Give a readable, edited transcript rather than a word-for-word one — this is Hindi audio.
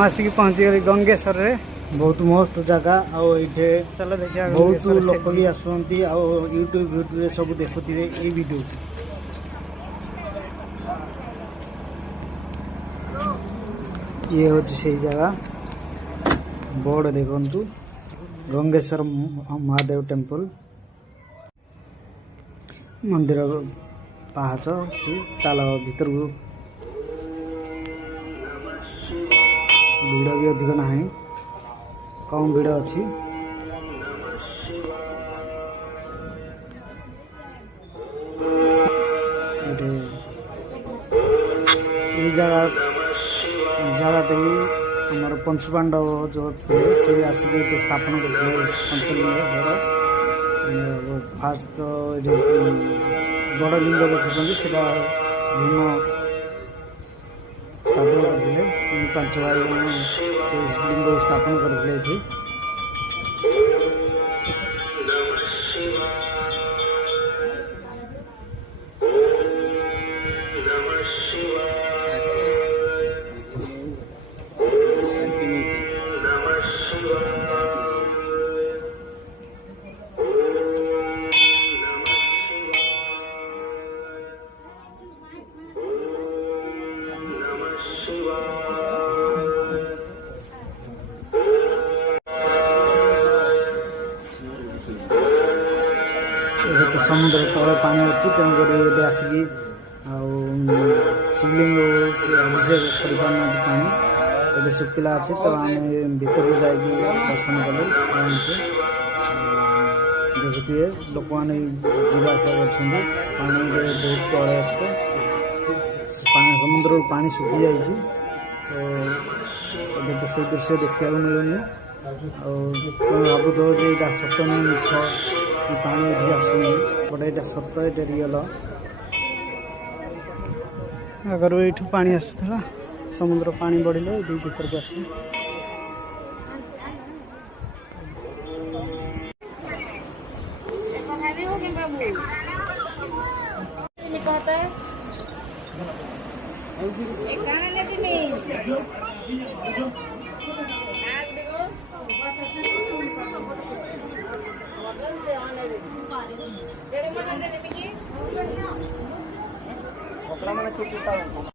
आसिक पहुँची गली गंगेश्वर रे। बहुत मस्त जगह आउ ये चलो देखिए बहुत लोक भी आसुँच यूट्यूब सब देखुवे ये वीडियो। ये हूँ से जगह बोर्ड देखु गंगेश्वर महादेव टेम्पल मंदिर पाहाच चल भीतर को भीड़ भी अधिक ना कम भीड़ अच्छी जगह हमार पंचुपांडव जो थे सी आसिक स्थापन करते पंचलिंगेश्वर फास्ट तो ये बड़ लिंग देखुं से भीम स्थापन करते पांच भाई से लिंग स्थापन करते ये तो समुद्र तले पानी अच्छी तेणुक आसिक शिवलिंग से अभिषेक कर पानी ए सुखिला अच्छे तो आम भीतर को जाकि दर्शन कलु आराम से देखुए लोक मैंने जावासा कर पानी बहुत तले अच्छे तो समुद्र पानी सुखी जाए तो से दृश्य देखा मिलूनी तुम भावुथ यहाँ सत नहीं मिछ कि पानी ये आसुनी बट यहाँ सत ये रियल अगर ये पानी आसुला समुद्र पानी बढ़िले ये भीतर को आस छोटी